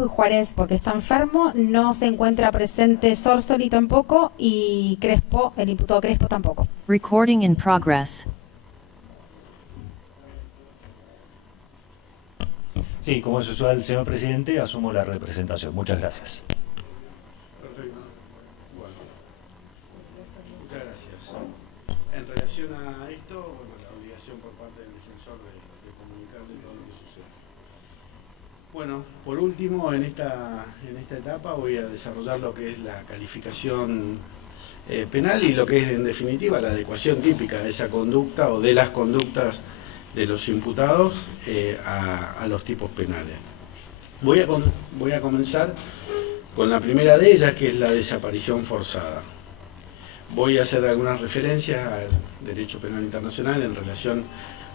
Araujo y Juárez porque está enfermo, no se encuentra presente Sorsoli tampoco y Crespo, el imputado Crespo tampoco. Recording in progress. Sí, como es usual, señor presidente, asumo la representación. Muchas gracias. Perfecto. Bueno. Muchas gracias. En relación a esto, bueno, la obligación por parte del defensor de comunicarle todo lo que sucede. Bueno, por último, en esta etapa voy a desarrollar lo que es la calificación penal y lo que es, en definitiva, la adecuación típica de esa conducta o de las conductas de los imputados a los tipos penales. Voy a comenzar con la primera de ellas, que es la desaparición forzada. Voy a hacer algunas referencias al derecho penal internacional en relación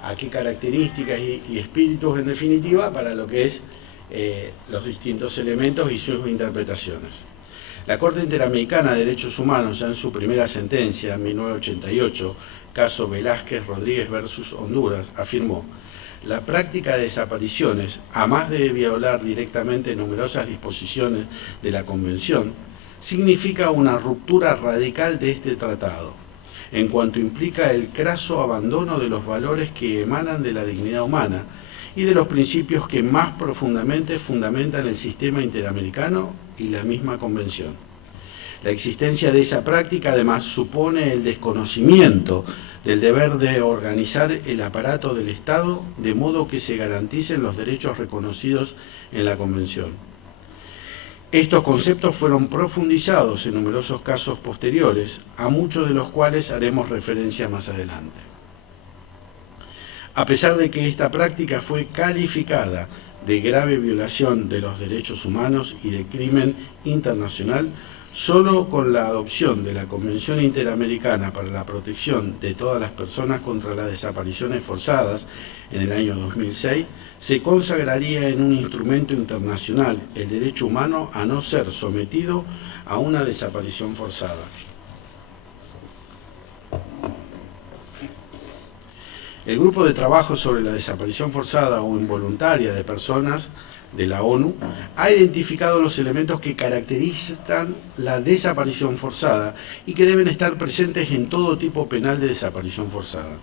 a qué características y espíritus, en definitiva, para lo que es los distintos elementos y sus interpretaciones. La Corte Interamericana de Derechos Humanos, ya en su primera sentencia, en 1988, caso Velázquez Rodríguez versus Honduras, afirmó: la práctica de desapariciones, a más de violar directamente numerosas disposiciones de la Convención, significa una ruptura radical de este tratado, en cuanto implica el craso abandono de los valores que emanan de la dignidad humana y de los principios que más profundamente fundamentan el sistema interamericano y la misma Convención. La existencia de esa práctica además supone el desconocimiento del deber de organizar el aparato del Estado de modo que se garanticen los derechos reconocidos en la Convención. Estos conceptos fueron profundizados en numerosos casos posteriores, a muchos de los cuales haremos referencia más adelante. A pesar de que esta práctica fue calificada de grave violación de los derechos humanos y de crimen internacional, solo con la adopción de la Convención Interamericana para la Protección de todas las personas contra las desapariciones forzadas en el año 2006, se consagraría en un instrumento internacional el derecho humano a no ser sometido a una desaparición forzada. El Grupo de Trabajo sobre la Desaparición Forzada o Involuntaria de Personas de la ONU ha identificado los elementos que caracterizan la desaparición forzada y que deben estar presentes en todo tipo penal de desaparición forzada: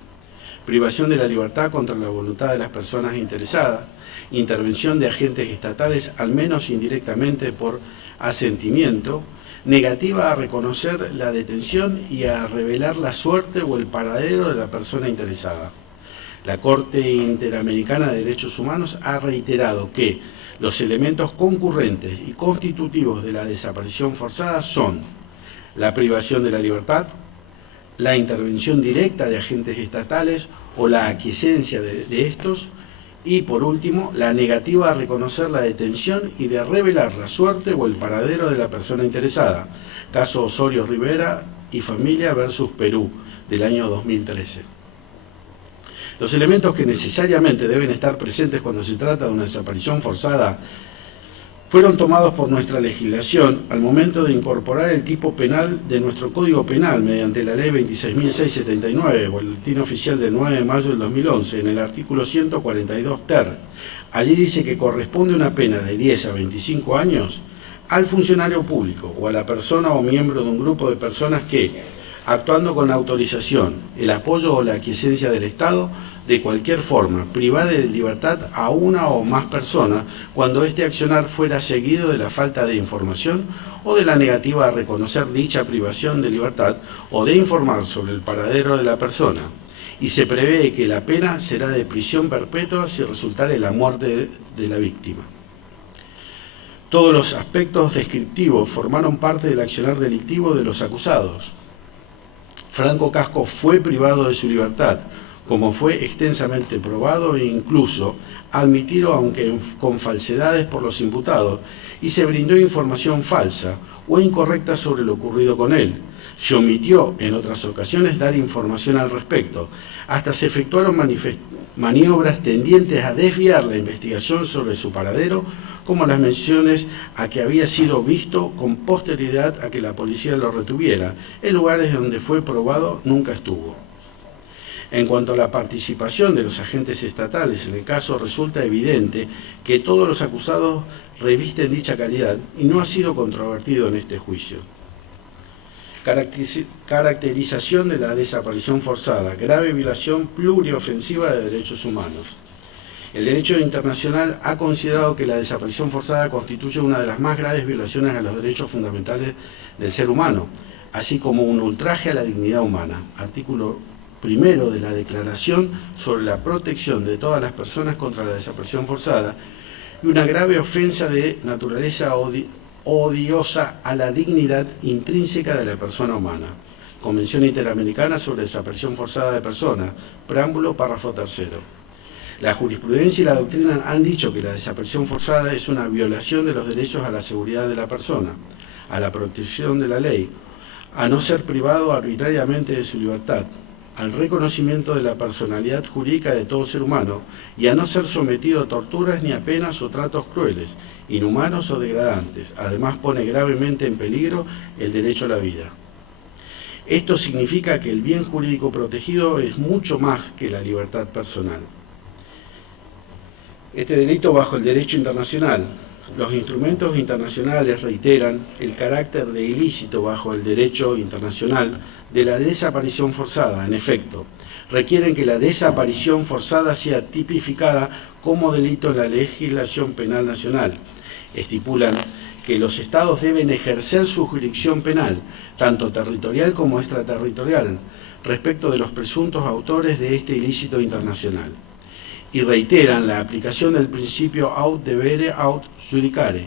privación de la libertad contra la voluntad de las personas interesadas, intervención de agentes estatales al menos indirectamente por asentimiento, negativa a reconocer la detención y a revelar la suerte o el paradero de la persona interesada. La Corte Interamericana de Derechos Humanos ha reiterado que los elementos concurrentes y constitutivos de la desaparición forzada son la privación de la libertad, la intervención directa de agentes estatales o la aquiescencia de estos, y por último, la negativa a reconocer la detención y de revelar la suerte o el paradero de la persona interesada. Caso Osorio Rivera y familia versus Perú, del año 2013. Los elementos que necesariamente deben estar presentes cuando se trata de una desaparición forzada fueron tomados por nuestra legislación al momento de incorporar el tipo penal de nuestro Código Penal mediante la Ley 26.679, Boletín Oficial del 9 de mayo del 2011, en el artículo 142 ter. Allí dice que corresponde una pena de 10 a 25 años al funcionario público o a la persona o miembro de un grupo de personas que, actuando con autorización, el apoyo o la aquiescencia del Estado, de cualquier forma, privada de libertad a una o más personas cuando este accionar fuera seguido de la falta de información o de la negativa a reconocer dicha privación de libertad o de informar sobre el paradero de la persona, y se prevé que la pena será de prisión perpetua si resultare la muerte de la víctima. Todos los aspectos descriptivos formaron parte del accionar delictivo de los acusados. Franco Casco fue privado de su libertad, como fue extensamente probado e incluso admitido, aunque con falsedades, por los imputados, y se brindó información falsa o incorrecta sobre lo ocurrido con él. Se omitió en otras ocasiones dar información al respecto. Hasta se efectuaron maniobras tendientes a desviar la investigación sobre su paradero, como las menciones a que había sido visto con posterioridad a que la policía lo retuviera, en lugares donde fue probado nunca estuvo. En cuanto a la participación de los agentes estatales, en el caso resulta evidente que todos los acusados revisten dicha calidad y no ha sido controvertido en este juicio. Caracterización de la desaparición forzada, grave violación pluriofensiva de derechos humanos. El derecho internacional ha considerado que la desaparición forzada constituye una de las más graves violaciones a los derechos fundamentales del ser humano, así como un ultraje a la dignidad humana. Artículo 1 de la Declaración sobre la protección de todas las personas contra la desaparición forzada y una grave ofensa de naturaleza odiosa a la dignidad intrínseca de la persona humana. Convención Interamericana sobre Desaparición Forzada de Personas, preámbulo, párrafo 3. La jurisprudencia y la doctrina han dicho que la desaparición forzada es una violación de los derechos a la seguridad de la persona, a la protección de la ley, a no ser privado arbitrariamente de su libertad, al reconocimiento de la personalidad jurídica de todo ser humano y a no ser sometido a torturas ni a penas o tratos crueles, inhumanos o degradantes. Además pone gravemente en peligro el derecho a la vida. Esto significa que el bien jurídico protegido es mucho más que la libertad personal. Este delito bajo el derecho internacional. Los instrumentos internacionales reiteran el carácter de ilícito bajo el derecho internacional de la desaparición forzada. En efecto, requieren que la desaparición forzada sea tipificada como delito en la legislación penal nacional. Estipulan que los estados deben ejercer su jurisdicción penal, tanto territorial como extraterritorial, respecto de los presuntos autores de este ilícito internacional. Y reiteran la aplicación del principio aut debere aut judicare,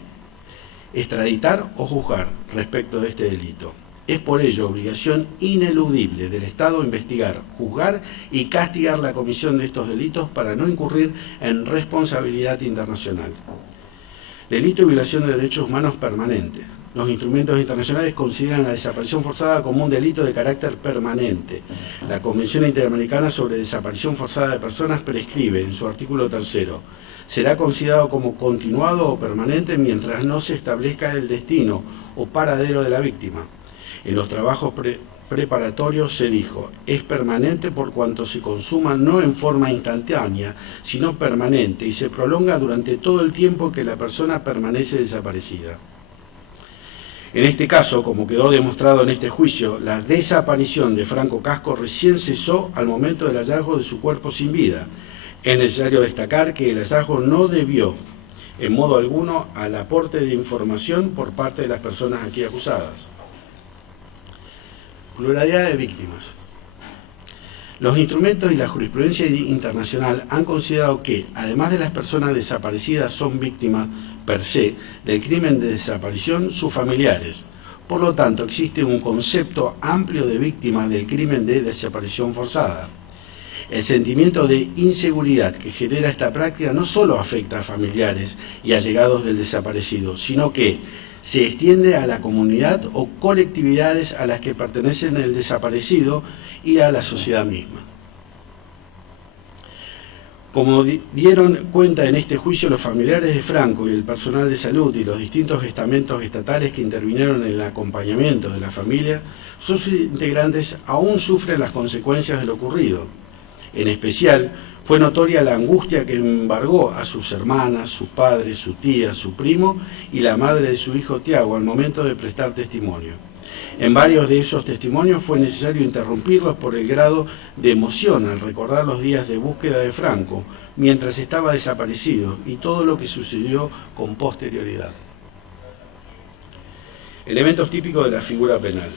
extraditar o juzgar respecto de este delito. Es por ello obligación ineludible del Estado investigar, juzgar y castigar la comisión de estos delitos para no incurrir en responsabilidad internacional. Delito y violación de derechos humanos permanente. Los instrumentos internacionales consideran la desaparición forzada como un delito de carácter permanente. La Convención Interamericana sobre Desaparición Forzada de Personas prescribe, en su artículo 3, será considerado como continuado o permanente mientras no se establezca el destino o paradero de la víctima. En los trabajos preparatorios se dijo, es permanente por cuanto se consuma no en forma instantánea, sino permanente y se prolonga durante todo el tiempo que la persona permanece desaparecida. En este caso, como quedó demostrado en este juicio, la desaparición de Franco Casco recién cesó al momento del hallazgo de su cuerpo sin vida. Es necesario destacar que el hallazgo no debió, en modo alguno, al aporte de información por parte de las personas aquí acusadas. Pluralidad de víctimas. Los instrumentos y la jurisprudencia internacional han considerado que, además de las personas desaparecidas son víctimas per se del crimen de desaparición, sus familiares. Por lo tanto, existe un concepto amplio de víctimas del crimen de desaparición forzada. El sentimiento de inseguridad que genera esta práctica no solo afecta a familiares y allegados del desaparecido, sino que se extiende a la comunidad o colectividades a las que pertenecen el desaparecido y a la sociedad misma. Como dieron cuenta en este juicio los familiares de Franco y el personal de salud y los distintos estamentos estatales que intervinieron en el acompañamiento de la familia, sus integrantes aún sufren las consecuencias de lo ocurrido. En especial, fue notoria la angustia que embargó a sus hermanas, su padre, su tía, su primo y la madre de su hijo Tiago al momento de prestar testimonio. En varios de esos testimonios fue necesario interrumpirlos por el grado de emoción al recordar los días de búsqueda de Franco, mientras estaba desaparecido, y todo lo que sucedió con posterioridad. Elementos típicos de la figura penal.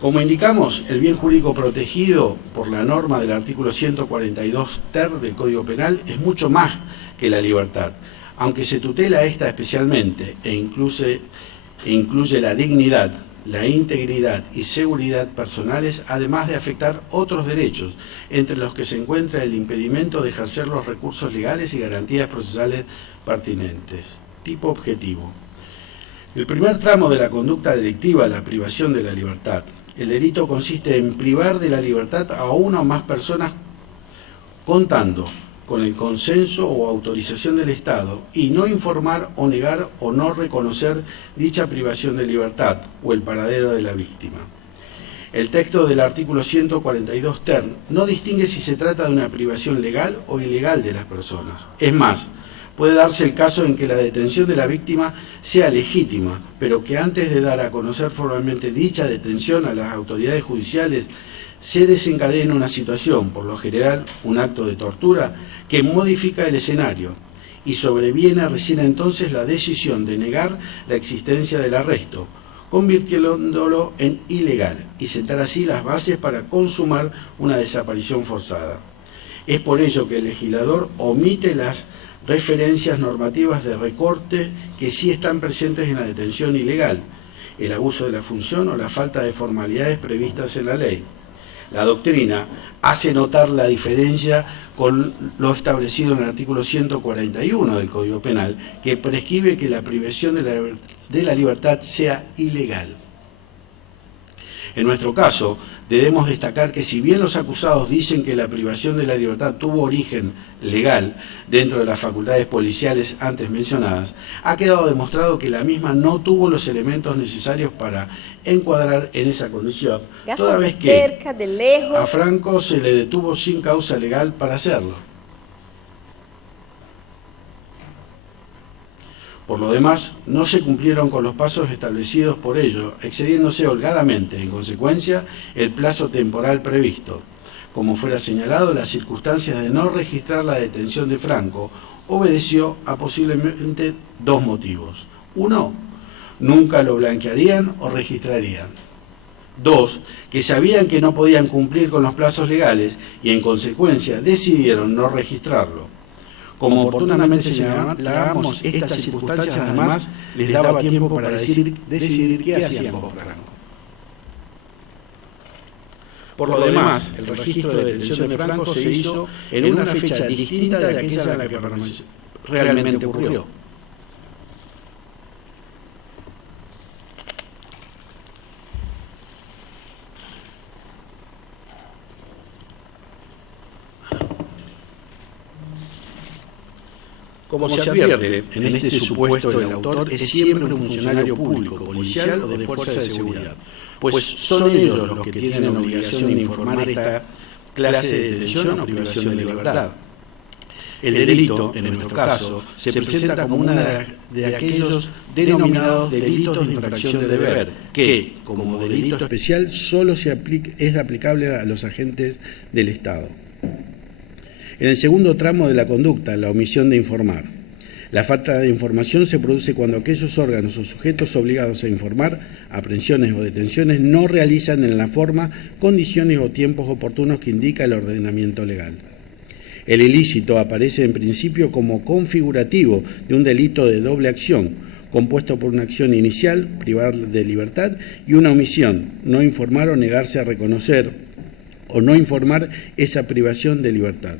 Como indicamos, el bien jurídico protegido por la norma del artículo 142 ter del Código Penal es mucho más que la libertad, aunque se tutela esta especialmente e incluye la dignidad, la integridad y seguridad personales, además de afectar otros derechos, entre los que se encuentra el impedimento de ejercer los recursos legales y garantías procesales pertinentes. Tipo objetivo. El primer tramo de la conducta delictiva, la privación de la libertad. El delito consiste en privar de la libertad a una o más personas contando con el consenso o autorización del Estado y no informar o negar o no reconocer dicha privación de libertad o el paradero de la víctima. El texto del artículo 142 ter no distingue si se trata de una privación legal o ilegal de las personas. Es más, puede darse el caso en que la detención de la víctima sea legítima, pero que antes de dar a conocer formalmente dicha detención a las autoridades judiciales se desencadena una situación, por lo general un acto de tortura, que modifica el escenario y sobreviene recién entonces la decisión de negar la existencia del arresto, convirtiéndolo en ilegal y sentar así las bases para consumar una desaparición forzada. Es por ello que el legislador omite las referencias normativas de recorte que sí están presentes en la detención ilegal, el abuso de la función o la falta de formalidades previstas en la ley. La doctrina hace notar la diferencia con lo establecido en el artículo 141 del Código Penal, que prescribe que la privación de la libertad sea ilegal. En nuestro caso, debemos destacar que si bien los acusados dicen que la privación de la libertad tuvo origen legal dentro de las facultades policiales antes mencionadas, ha quedado demostrado que la misma no tuvo los elementos necesarios para encuadrar en esa condición, toda vez que cerca, de lejos, a Franco se le detuvo sin causa legal para hacerlo. Por lo demás, no se cumplieron con los pasos establecidos por ello, excediéndose holgadamente, en consecuencia, el plazo temporal previsto. Como fuera señalado, las circunstancias de no registrar la detención de Franco obedeció a posiblemente dos motivos. Uno, nunca lo blanquearían o registrarían. Dos, que sabían que no podían cumplir con los plazos legales y en consecuencia decidieron no registrarlo. Como oportunamente señalamos, estas circunstancias además les daba tiempo para decidir qué hacían con Franco. Por lo demás, el registro de detención de Franco se hizo en una fecha distinta de aquella en la que realmente ocurrió. Como se advierte, en este supuesto el autor es siempre un funcionario público, policial o de fuerza de seguridad, pues son ellos los que tienen la obligación de informar esta clase de detención o privación de libertad. El delito, en nuestro caso, se presenta como uno de aquellos denominados delitos de infracción de deber, que, como delito especial, solo es aplicable a los agentes del Estado. En el segundo tramo de la conducta, la omisión de informar. La falta de información se produce cuando aquellos órganos o sujetos obligados a informar, aprehensiones o detenciones, no realizan en la forma, condiciones o tiempos oportunos que indica el ordenamiento legal. El ilícito aparece en principio como configurativo de un delito de doble acción, compuesto por una acción inicial, privar de libertad, y una omisión, no informar o negarse a reconocer o no informar esa privación de libertad.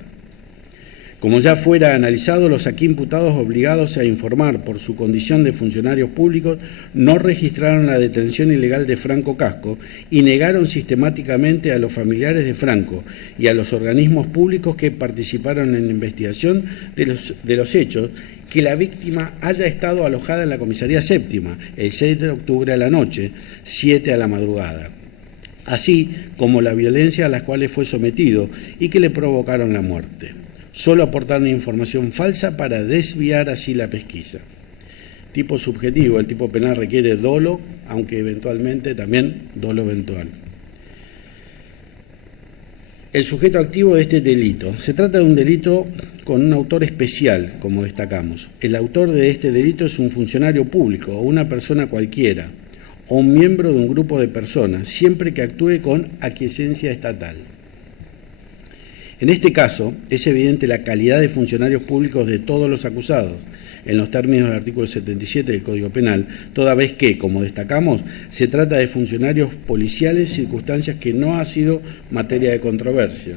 Como ya fuera analizado, los aquí imputados obligados a informar por su condición de funcionarios públicos no registraron la detención ilegal de Franco Casco y negaron sistemáticamente a los familiares de Franco y a los organismos públicos que participaron en la investigación de los hechos que la víctima haya estado alojada en la comisaría séptima el 6 de octubre a la noche, 7 a la madrugada, así como la violencia a las cuales fue sometido y que le provocaron la muerte. Solo aportaron información falsa para desviar así la pesquisa. Tipo subjetivo, el tipo penal requiere dolo, aunque eventualmente también dolo eventual. El sujeto activo de este delito. Se trata de un delito con un autor especial, como destacamos. El autor de este delito es un funcionario público o una persona cualquiera, o un miembro de un grupo de personas, siempre que actúe con aquiescencia estatal. En este caso, es evidente la calidad de funcionarios públicos de todos los acusados, en los términos del artículo 77 del Código Penal, toda vez que, como destacamos, se trata de funcionarios policiales, circunstancias que no ha sido materia de controversia.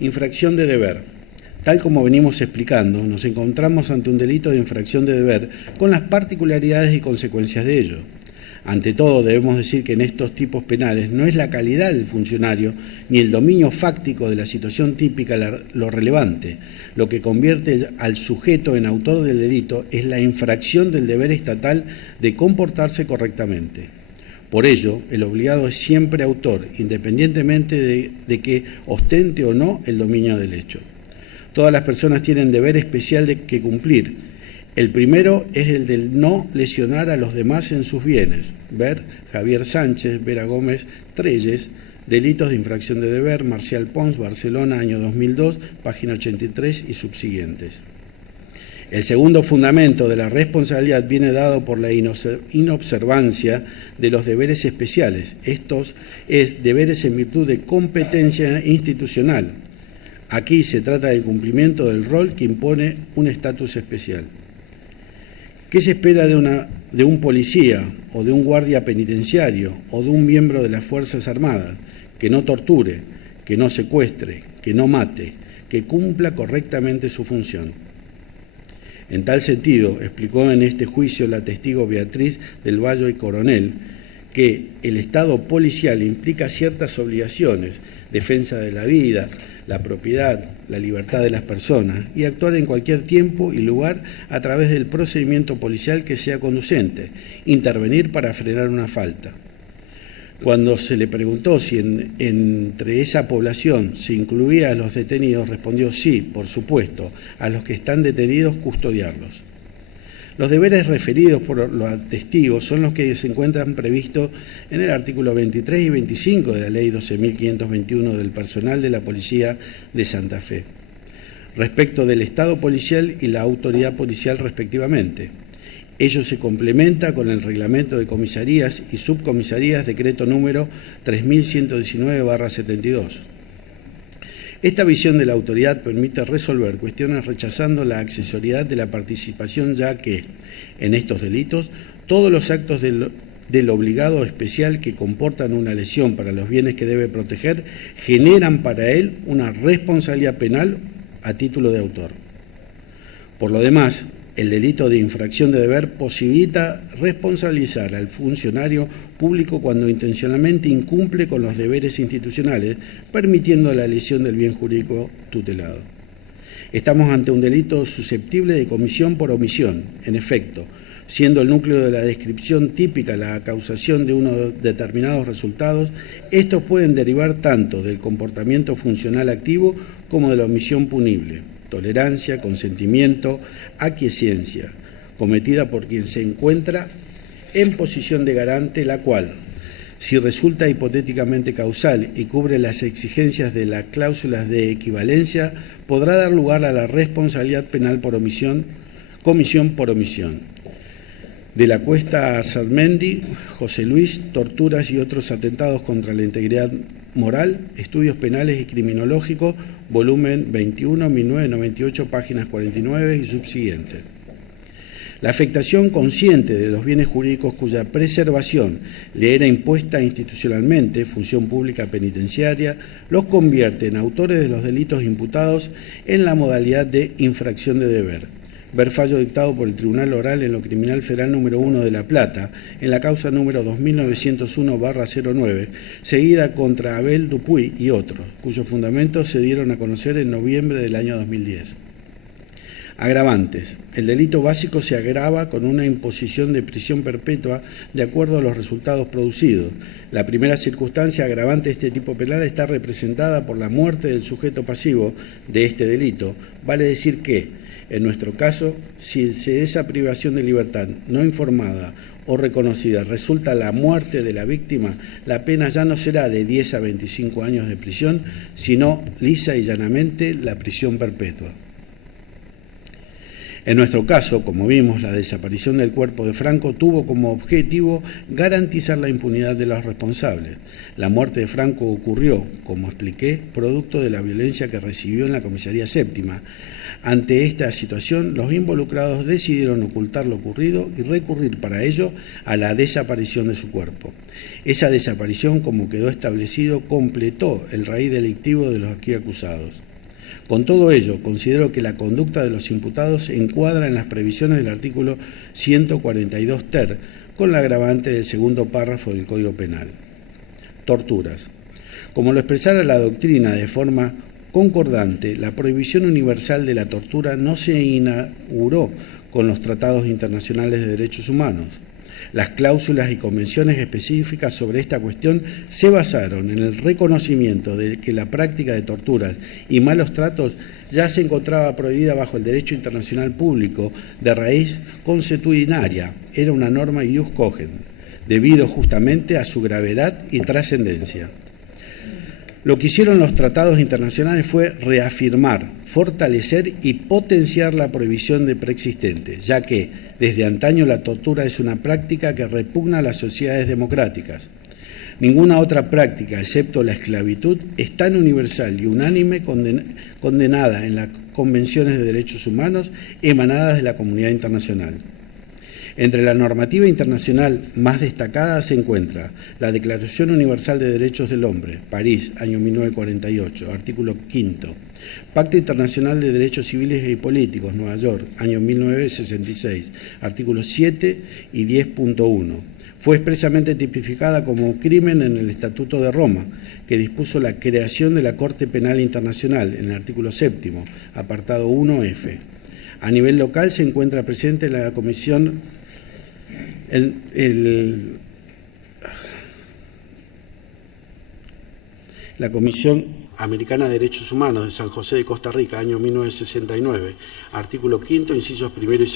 Infracción de deber. Tal como venimos explicando, nos encontramos ante un delito de infracción de deber con las particularidades y consecuencias de ello. Ante todo, debemos decir que en estos tipos penales no es la calidad del funcionario ni el dominio fáctico de la situación típica lo relevante. Lo que convierte al sujeto en autor del delito es la infracción del deber estatal de comportarse correctamente. Por ello, el obligado es siempre autor, independientemente de que ostente o no el dominio del hecho. Todas las personas tienen deber especial que cumplir. El primero es el de no lesionar a los demás en sus bienes. Ver Javier Sánchez, Vera Gómez, Trelles, Delitos de infracción de deber, Marcial Pons, Barcelona, año 2002, página 83 y subsiguientes. El segundo fundamento de la responsabilidad viene dado por la inobservancia de los deberes especiales. Estos es deberes en virtud de competencia institucional. Aquí se trata del cumplimiento del rol que impone un estatus especial. ¿Qué se espera de un policía o de un guardia penitenciario o de un miembro de las Fuerzas Armadas? Que no torture, que no secuestre, que no mate, que cumpla correctamente su función. En tal sentido, explicó en este juicio la testigo Beatriz del Valle y Coronel que el Estado policial implica ciertas obligaciones, defensa de la vida, la propiedad, la libertad de las personas y actuar en cualquier tiempo y lugar a través del procedimiento policial que sea conducente, intervenir para frenar una falta. Cuando se le preguntó si entre esa población se incluía a los detenidos, respondió sí, por supuesto, a los que están detenidos custodiarlos. Los deberes referidos por los testigos son los que se encuentran previstos en el artículo 23 y 25 de la Ley 12.521 del personal de la Policía de Santa Fe, respecto del Estado policial y la autoridad policial respectivamente. Ello se complementa con el Reglamento de Comisarías y Subcomisarías, decreto número 3119/72. Esta visión de la autoridad permite resolver cuestiones rechazando la accesoriedad de la participación, ya que, en estos delitos, todos los actos del obligado especial que comportan una lesión para los bienes que debe proteger generan para él una responsabilidad penal a título de autor. Por lo demás, el delito de infracción de deber posibilita responsabilizar al funcionario público cuando intencionalmente incumple con los deberes institucionales, permitiendo la lesión del bien jurídico tutelado. Estamos ante un delito susceptible de comisión por omisión. En efecto, siendo el núcleo de la descripción típica la causación de unos determinados resultados, estos pueden derivar tanto del comportamiento funcional activo como de la omisión punible. Tolerancia, consentimiento, aquiescencia, cometida por quien se encuentra en posición de garante, la cual, si resulta hipotéticamente causal y cubre las exigencias de las cláusulas de equivalencia, podrá dar lugar a la responsabilidad penal por comisión por omisión. De la Cuesta Arzamendi, José Luis, torturas y otros atentados contra la integridad moral, estudios penales y criminológicos, volumen 21, 1998, páginas 49 y subsiguientes. La afectación consciente de los bienes jurídicos cuya preservación le era impuesta institucionalmente, función pública penitenciaria, los convierte en autores de los delitos imputados en la modalidad de infracción de deber. Ver fallo dictado por el Tribunal Oral en lo Criminal Federal número 1 de La Plata, en la causa número 2901/09, seguida contra Abel Dupuy y otros, cuyos fundamentos se dieron a conocer en noviembre del año 2010. Agravantes. El delito básico se agrava con una imposición de prisión perpetua de acuerdo a los resultados producidos. La primera circunstancia agravante de este tipo penal está representada por la muerte del sujeto pasivo de este delito. Vale decir que, en nuestro caso, si esa privación de libertad no informada o reconocida resulta la muerte de la víctima, la pena ya no será de 10 a 25 años de prisión, sino lisa y llanamente la prisión perpetua. En nuestro caso, como vimos, la desaparición del cuerpo de Franco tuvo como objetivo garantizar la impunidad de los responsables. La muerte de Franco ocurrió, como expliqué, producto de la violencia que recibió en la comisaría séptima. Ante esta situación, los involucrados decidieron ocultar lo ocurrido y recurrir para ello a la desaparición de su cuerpo. Esa desaparición, como quedó establecido, completó el raíz delictivo de los aquí acusados. Con todo ello, considero que la conducta de los imputados se encuadra en las previsiones del artículo 142 ter, con la agravante del segundo párrafo del Código Penal. Torturas. Como lo expresara la doctrina de forma concordante, la prohibición universal de la tortura no se inauguró con los tratados internacionales de derechos humanos. Las cláusulas y convenciones específicas sobre esta cuestión se basaron en el reconocimiento de que la práctica de torturas y malos tratos ya se encontraba prohibida bajo el derecho internacional público de raíz consuetudinaria, era una norma ius cogen, debido justamente a su gravedad y trascendencia. Lo que hicieron los tratados internacionales fue reafirmar, fortalecer y potenciar la prohibición de preexistente, ya que desde antaño la tortura es una práctica que repugna a las sociedades democráticas. Ninguna otra práctica, excepto la esclavitud, es tan universal y unánime condenada en las convenciones de derechos humanos emanadas de la comunidad internacional. Entre la normativa internacional más destacada se encuentra la Declaración Universal de Derechos del Hombre, París, año 1948, artículo 5. Pacto Internacional de Derechos Civiles y Políticos, Nueva York, año 1966, artículos 7 y 10.1. Fue expresamente tipificada como un crimen en el Estatuto de Roma, que dispuso la creación de la Corte Penal Internacional, en el artículo 7, apartado 1F. A nivel local se encuentra presente la Comisión la Comisión Americana de Derechos Humanos de San José de Costa Rica, año 1969, artículo 5, incisos 1 y 2.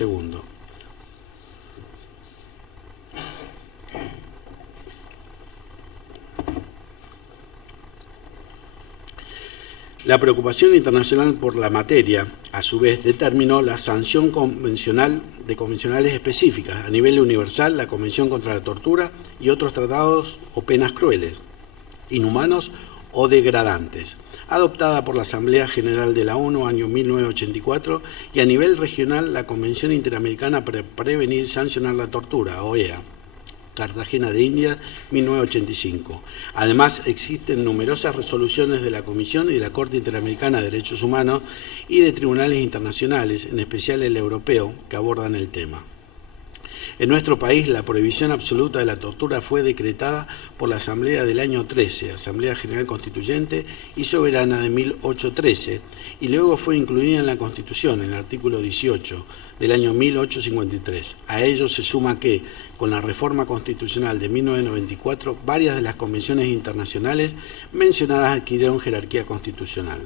La preocupación internacional por la materia, a su vez, determinó la sanción convencional de convencionales específicas, a nivel universal, la Convención contra la Tortura y otros tratados o penas crueles, inhumanos o degradantes, adoptada por la Asamblea General de la ONU, año 1984, y a nivel regional, la Convención Interamericana para Prevenir y Sancionar la Tortura, OEA, Cartagena de Indias, 1985. Además, existen numerosas resoluciones de la Comisión y de la Corte Interamericana de Derechos Humanos y de tribunales internacionales, en especial el europeo, que abordan el tema. En nuestro país, la prohibición absoluta de la tortura fue decretada por la Asamblea del año 13, Asamblea General Constituyente y Soberana de 1813, y luego fue incluida en la Constitución, en el artículo 18 del año 1853. A ello se suma que, con la reforma constitucional de 1994, varias de las convenciones internacionales mencionadas adquirieron jerarquía constitucional.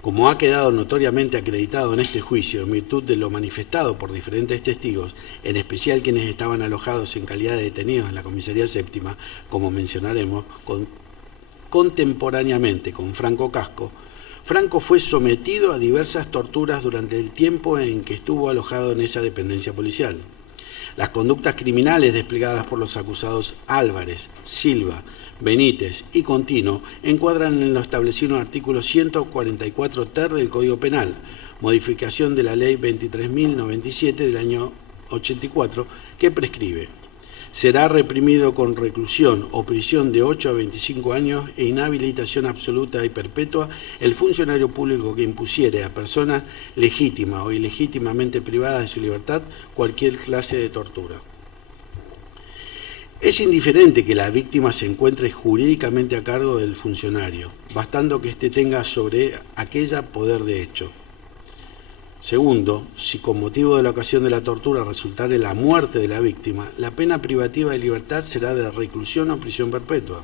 Como ha quedado notoriamente acreditado en este juicio, en virtud de lo manifestado por diferentes testigos, en especial quienes estaban alojados en calidad de detenidos en la Comisaría Séptima, como mencionaremos, contemporáneamente con Franco Casco, Franco fue sometido a diversas torturas durante el tiempo en que estuvo alojado en esa dependencia policial. Las conductas criminales desplegadas por los acusados Álvarez, Silva, Benítez y Contino encuadran en lo establecido en el artículo 144 ter del Código Penal, modificación de la Ley 23.097 del año 84, que prescribe: será reprimido con reclusión o prisión de 8 a 25 años e inhabilitación absoluta y perpetua el funcionario público que impusiere a personas legítima o ilegítimamente privadas de su libertad cualquier clase de tortura. Es indiferente que la víctima se encuentre jurídicamente a cargo del funcionario, bastando que éste tenga sobre aquella poder de hecho. Segundo, si con motivo de la ocasión de la tortura resultare la muerte de la víctima, la pena privativa de libertad será de reclusión o prisión perpetua.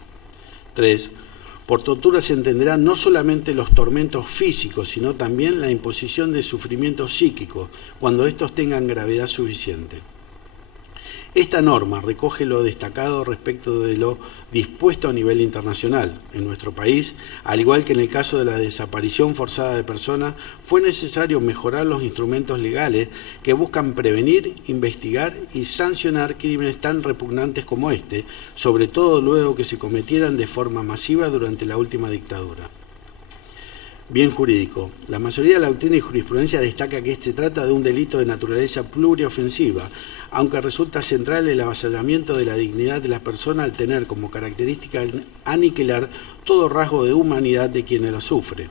3. Por tortura se entenderán no solamente los tormentos físicos, sino también la imposición de sufrimientos psíquicos, cuando estos tengan gravedad suficiente. Esta norma recoge lo destacado respecto de lo dispuesto a nivel internacional. En nuestro país, al igual que en el caso de la desaparición forzada de personas, fue necesario mejorar los instrumentos legales que buscan prevenir, investigar y sancionar crímenes tan repugnantes como este, sobre todo luego que se cometieran de forma masiva durante la última dictadura. Bien jurídico. La mayoría de la doctrina y jurisprudencia destaca que se trata de un delito de naturaleza pluriofensiva, aunque resulta central el avasallamiento de la dignidad de la persona al tener como característica aniquilar todo rasgo de humanidad de quien lo sufre.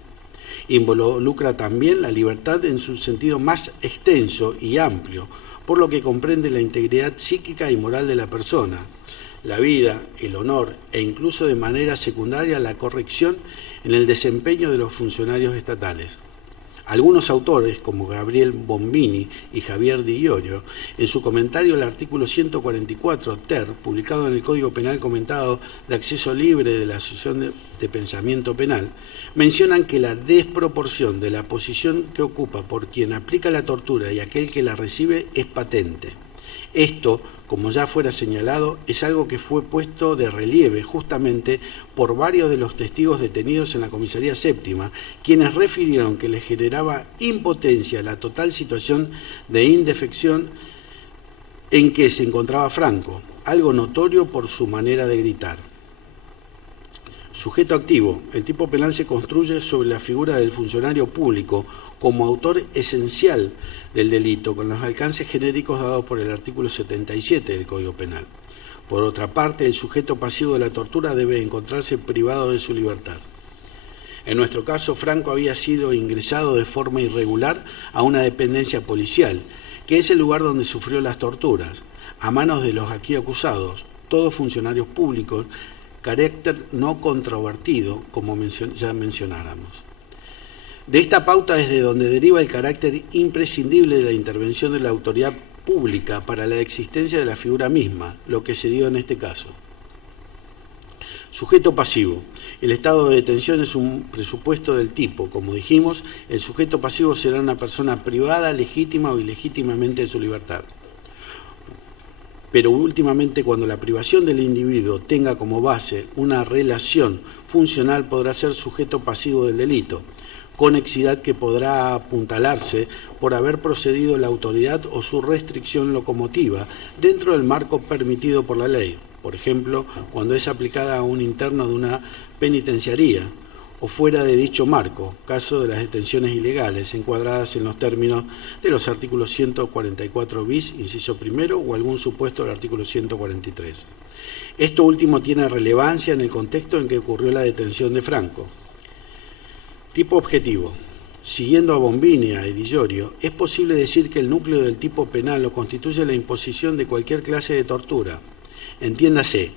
Involucra también la libertad en su sentido más extenso y amplio, por lo que comprende la integridad psíquica y moral de la persona, la vida, el honor e incluso de manera secundaria la corrección en el desempeño de los funcionarios estatales. Algunos autores, como Gabriel Bombini y Javier Di Iorio, en su comentario al artículo 144 ter, publicado en el Código Penal Comentado de Acceso Libre de la Asociación de Pensamiento Penal, mencionan que la desproporción de la posición que ocupa por quien aplica la tortura y aquel que la recibe es patente. Esto, como ya fuera señalado, es algo que fue puesto de relieve justamente por varios de los testigos detenidos en la comisaría séptima, quienes refirieron que les generaba impotencia la total situación de indefección en que se encontraba Franco, algo notorio por su manera de gritar. Sujeto activo. El tipo penal se construye sobre la figura del funcionario público como autor esencial del delito, con los alcances genéricos dados por el artículo 77 del Código Penal. Por otra parte, el sujeto pasivo de la tortura debe encontrarse privado de su libertad. En nuestro caso, Franco había sido ingresado de forma irregular a una dependencia policial, que es el lugar donde sufrió las torturas, a manos de los aquí acusados, todos funcionarios públicos, carácter no controvertido, como ya mencionáramos. De esta pauta es de donde deriva el carácter imprescindible de la intervención de la autoridad pública para la existencia de la figura misma, lo que se dio en este caso. Sujeto pasivo. El estado de detención es un presupuesto del tipo. Como dijimos, el sujeto pasivo será una persona privada, legítima o ilegítimamente de su libertad. Pero últimamente, cuando la privación del individuo tenga como base una relación funcional, podrá ser sujeto pasivo del delito, conexidad que podrá apuntalarse por haber procedido la autoridad o su restricción locomotiva dentro del marco permitido por la ley, por ejemplo, cuando es aplicada a un interno de una penitenciaría, o fuera de dicho marco, caso de las detenciones ilegales encuadradas en los términos de los artículos 144 bis, inciso primero, o algún supuesto del artículo 143. Esto último tiene relevancia en el contexto en que ocurrió la detención de Franco. Tipo objetivo. Siguiendo a Bombini y a Di Iorio, es posible decir que el núcleo del tipo penal lo constituye la imposición de cualquier clase de tortura. Entiéndase,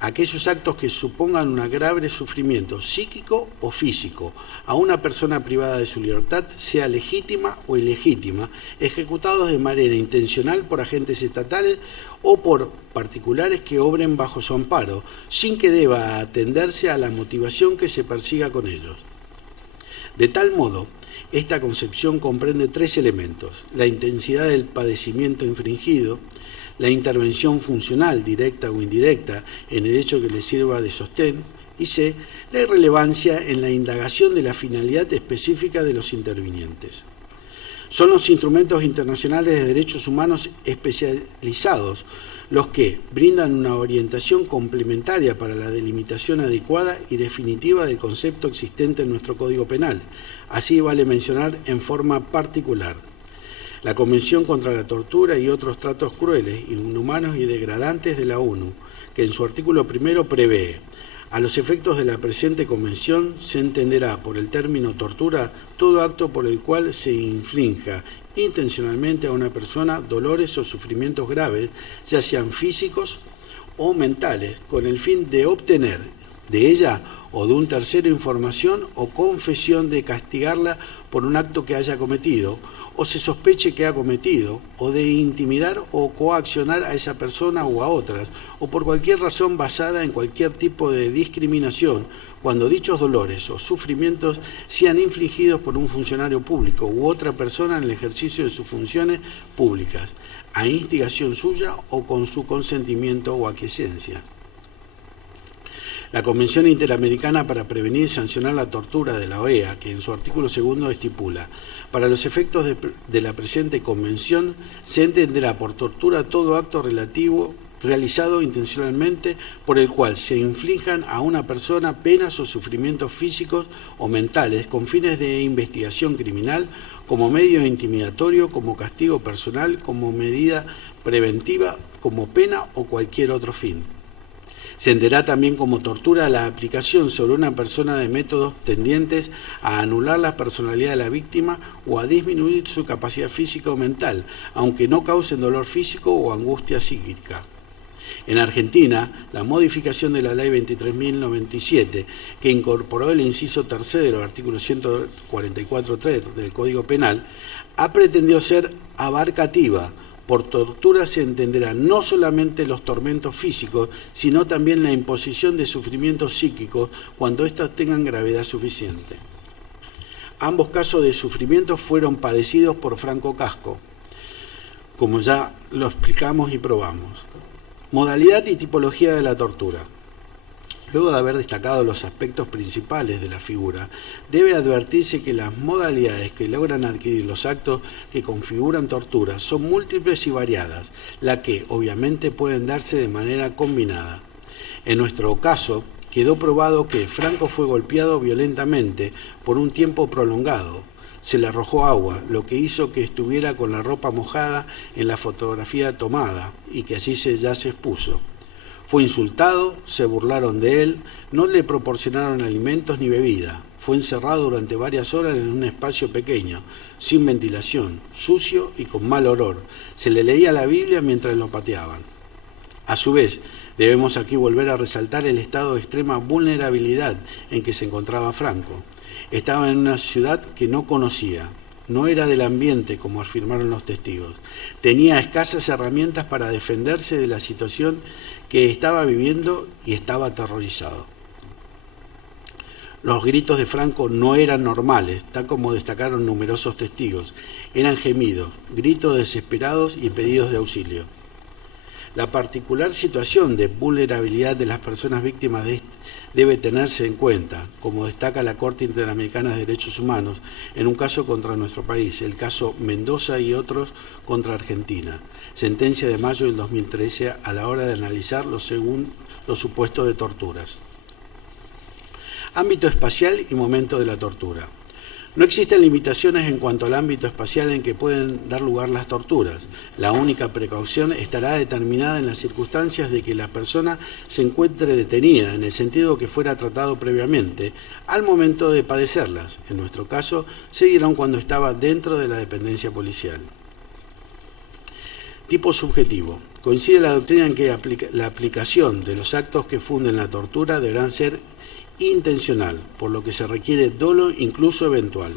aquellos actos que supongan un grave sufrimiento psíquico o físico a una persona privada de su libertad, sea legítima o ilegítima, ejecutados de manera intencional por agentes estatales o por particulares que obren bajo su amparo, sin que deba atenderse a la motivación que se persiga con ellos. De tal modo, esta concepción comprende tres elementos: la intensidad del padecimiento infringido, la intervención funcional, directa o indirecta, en el hecho que le sirva de sostén, y C, la irrelevancia en la indagación de la finalidad específica de los intervinientes. Son los instrumentos internacionales de derechos humanos especializados los que brindan una orientación complementaria para la delimitación adecuada y definitiva del concepto existente en nuestro Código Penal. Así vale mencionar en forma particular la Convención contra la Tortura y otros tratos crueles, inhumanos y degradantes de la ONU, que en su artículo primero prevé: a los efectos de la presente convención se entenderá por el término tortura todo acto por el cual se inflinja intencionalmente a una persona dolores o sufrimientos graves, ya sean físicos o mentales, con el fin de obtener de ella o de un tercero información o confesión de castigarla por un acto que haya cometido o se sospeche que ha cometido, o de intimidar o coaccionar a esa persona o a otras, o por cualquier razón basada en cualquier tipo de discriminación, cuando dichos dolores o sufrimientos sean infligidos por un funcionario público u otra persona en el ejercicio de sus funciones públicas, a instigación suya o con su consentimiento o aquiescencia. La Convención Interamericana para Prevenir y Sancionar la Tortura de la OEA, que en su artículo segundo estipula: para los efectos de la presente convención se entenderá por tortura todo acto realizado intencionalmente por el cual se inflijan a una persona penas o sufrimientos físicos o mentales con fines de investigación criminal, como medio intimidatorio, como castigo personal, como medida preventiva, como pena o cualquier otro fin. Se entenderá también como tortura la aplicación sobre una persona de métodos tendientes a anular la personalidad de la víctima o a disminuir su capacidad física o mental, aunque no causen dolor físico o angustia psíquica. En Argentina, la modificación de la Ley 23.097, que incorporó el inciso tercero, artículo 144.3 del Código Penal, ha pretendido ser abarcativa. Por tortura se entenderá no solamente los tormentos físicos, sino también la imposición de sufrimientos psíquicos cuando éstos tengan gravedad suficiente. Ambos casos de sufrimiento fueron padecidos por Franco Casco, como ya lo explicamos y probamos. Modalidad y tipología de la tortura. Luego de haber destacado los aspectos principales de la figura, debe advertirse que las modalidades que logran adquirir los actos que configuran tortura son múltiples y variadas, las que obviamente pueden darse de manera combinada. En nuestro caso, quedó probado que Franco fue golpeado violentamente por un tiempo prolongado. Se le arrojó agua, lo que hizo que estuviera con la ropa mojada en la fotografía tomada y que así ya se expuso. Fue insultado, se burlaron de él, no le proporcionaron alimentos ni bebida. Fue encerrado durante varias horas en un espacio pequeño, sin ventilación, sucio y con mal olor. Se le leía la Biblia mientras lo pateaban. A su vez, debemos aquí volver a resaltar el estado de extrema vulnerabilidad en que se encontraba Franco. Estaba en una ciudad que no conocía. No era del ambiente, como afirmaron los testigos. Tenía escasas herramientas para defenderse de la situación que estaba viviendo y estaba aterrorizado. Los gritos de Franco no eran normales, tal como destacaron numerosos testigos. Eran gemidos, gritos desesperados y pedidos de auxilio. La particular situación de vulnerabilidad de las personas víctimas debe tenerse en cuenta, como destaca la Corte Interamericana de Derechos Humanos en un caso contra nuestro país, el caso Mendoza y otros contra Argentina, sentencia de mayo del 2013 a la hora de analizar los supuestos de torturas. Ámbito espacial y momento de la tortura. No existen limitaciones en cuanto al ámbito espacial en que pueden dar lugar las torturas. La única precaución estará determinada en las circunstancias de que la persona se encuentre detenida, en el sentido que fuera tratado previamente, al momento de padecerlas. En nuestro caso, se dieron cuando estaba dentro de la dependencia policial. Tipo subjetivo. Coincide la doctrina en que la aplicación de los actos que funden la tortura deberán ser intencional, por lo que se requiere dolo incluso eventual.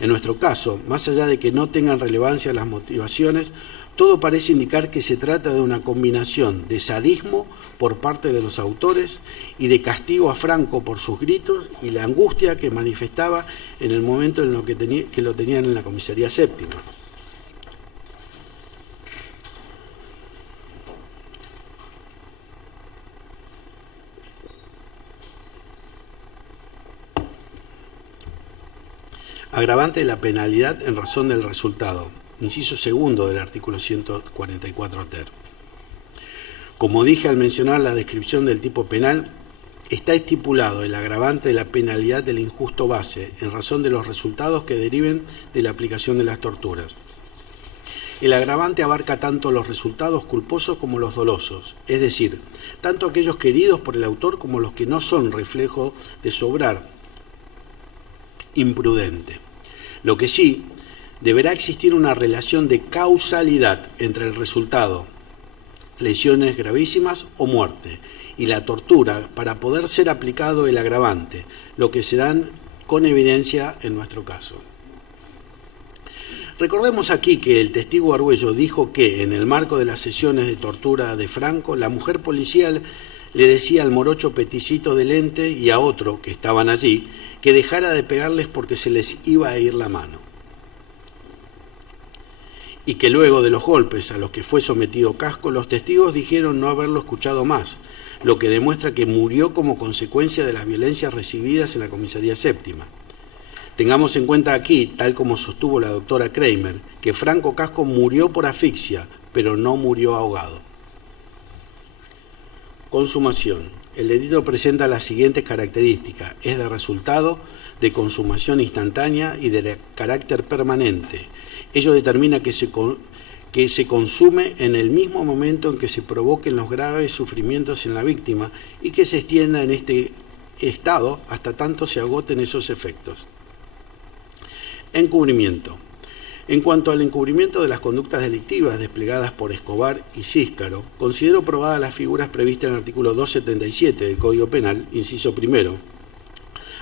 En nuestro caso, más allá de que no tengan relevancia las motivaciones, todo parece indicar que se trata de una combinación de sadismo por parte de los autores y de castigo a Franco por sus gritos y la angustia que manifestaba en el momento en que lo tenían en la comisaría séptima. Agravante de la penalidad en razón del resultado. Inciso segundo del artículo 144 ter. Como dije al mencionar la descripción del tipo penal, está estipulado el agravante de la penalidad del injusto base en razón de los resultados que deriven de la aplicación de las torturas. El agravante abarca tanto los resultados culposos como los dolosos, es decir, tanto aquellos queridos por el autor como los que no son reflejo de su obrar imprudente. Lo que sí, deberá existir una relación de causalidad entre el resultado, lesiones gravísimas o muerte, y la tortura para poder ser aplicado el agravante, lo que se dan con evidencia en nuestro caso. Recordemos aquí que el testigo Argüello dijo que, en el marco de las sesiones de tortura de Franco, la mujer policial le decía al morocho peticito de lente y a otro que estaban allí que dejara de pegarles porque se les iba a ir la mano. Y que luego de los golpes a los que fue sometido Casco, los testigos dijeron no haberlo escuchado más, lo que demuestra que murió como consecuencia de las violencias recibidas en la comisaría séptima. Tengamos en cuenta aquí, tal como sostuvo la doctora Kramer, que Franco Casco murió por asfixia, pero no murió ahogado. Consumación. El delito presenta las siguientes características. Es de resultado, de consumación instantánea y de carácter permanente. Ello determina que se consume en el mismo momento en que se provoquen los graves sufrimientos en la víctima y que se extienda en este estado hasta tanto se agoten esos efectos. Encubrimiento. En cuanto al encubrimiento de las conductas delictivas desplegadas por Escobar y Císcaro, considero probadas las figuras previstas en el artículo 277 del Código Penal, inciso primero,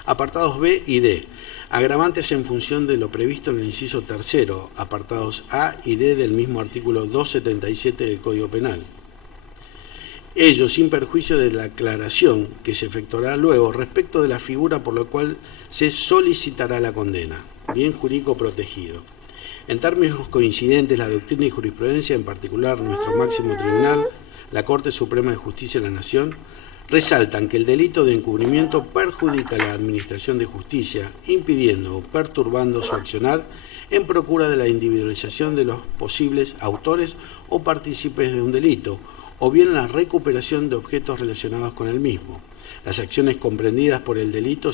apartados B y D, agravantes en función de lo previsto en el inciso tercero, apartados A y D del mismo artículo 277 del Código Penal. Ello sin perjuicio de la aclaración que se efectuará luego respecto de la figura por la cual se solicitará la condena, bien jurídico protegido. En términos coincidentes, la doctrina y jurisprudencia, en particular nuestro máximo tribunal, la Corte Suprema de Justicia de la Nación, resaltan que el delito de encubrimiento perjudica la administración de justicia, impidiendo o perturbando su accionar en procura de la individualización de los posibles autores o partícipes de un delito, o bien la recuperación de objetos relacionados con el mismo. Las acciones comprendidas por el delito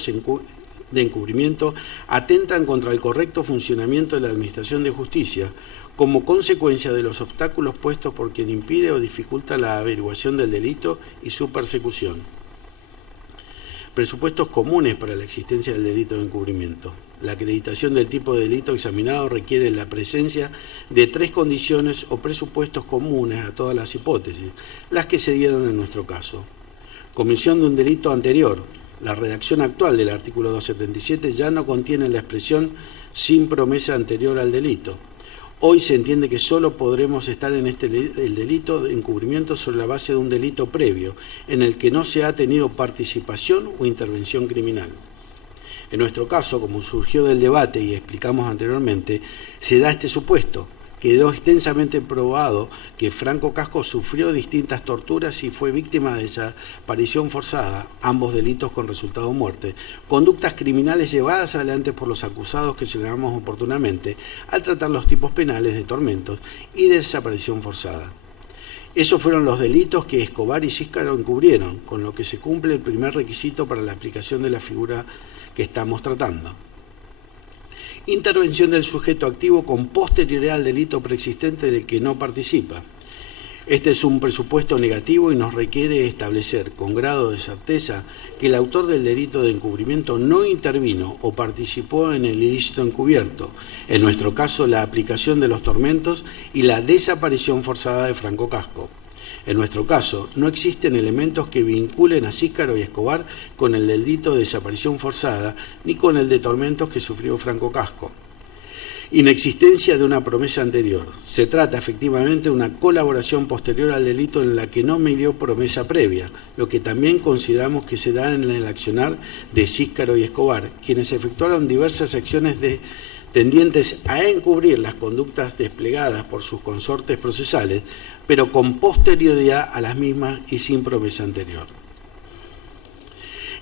de encubrimiento atentan contra el correcto funcionamiento de la administración de justicia, como consecuencia de los obstáculos puestos por quien impide o dificulta la averiguación del delito y su persecución. Presupuestos comunes para la existencia del delito de encubrimiento. La acreditación del tipo de delito examinado requiere la presencia de 3 condiciones o presupuestos comunes a todas las hipótesis, las que se dieron en nuestro caso. Comisión de un delito anterior. La redacción actual del artículo 277 ya no contiene la expresión sin promesa anterior al delito. Hoy se entiende que solo podremos estar en el delito de encubrimiento sobre la base de un delito previo, en el que no se ha tenido participación o intervención criminal. En nuestro caso, como surgió del debate y explicamos anteriormente, se da este supuesto. Quedó extensamente probado que Franco Casco sufrió distintas torturas y fue víctima de desaparición forzada, ambos delitos con resultado muerte, conductas criminales llevadas adelante por los acusados que señalamos oportunamente al tratar los tipos penales de tormentos y de desaparición forzada. Esos fueron los delitos que Escobar y Císcaro encubrieron, con lo que se cumple el primer requisito para la aplicación de la figura que estamos tratando. Intervención del sujeto activo con posterioridad al delito preexistente del que no participa. Este es un presupuesto negativo y nos requiere establecer con grado de certeza que el autor del delito de encubrimiento no intervino o participó en el ilícito encubierto, en nuestro caso la aplicación de los tormentos y la desaparición forzada de Franco Casco. En nuestro caso, no existen elementos que vinculen a Císcaro y Escobar con el delito de desaparición forzada ni con el de tormentos que sufrió Franco Casco. Inexistencia de una promesa anterior. Se trata efectivamente de una colaboración posterior al delito en la que no me dio promesa previa, lo que también consideramos que se da en el accionar de Císcaro y Escobar, quienes efectuaron diversas acciones tendientes a encubrir las conductas desplegadas por sus consortes procesales, pero con posterioridad a las mismas y sin promesa anterior.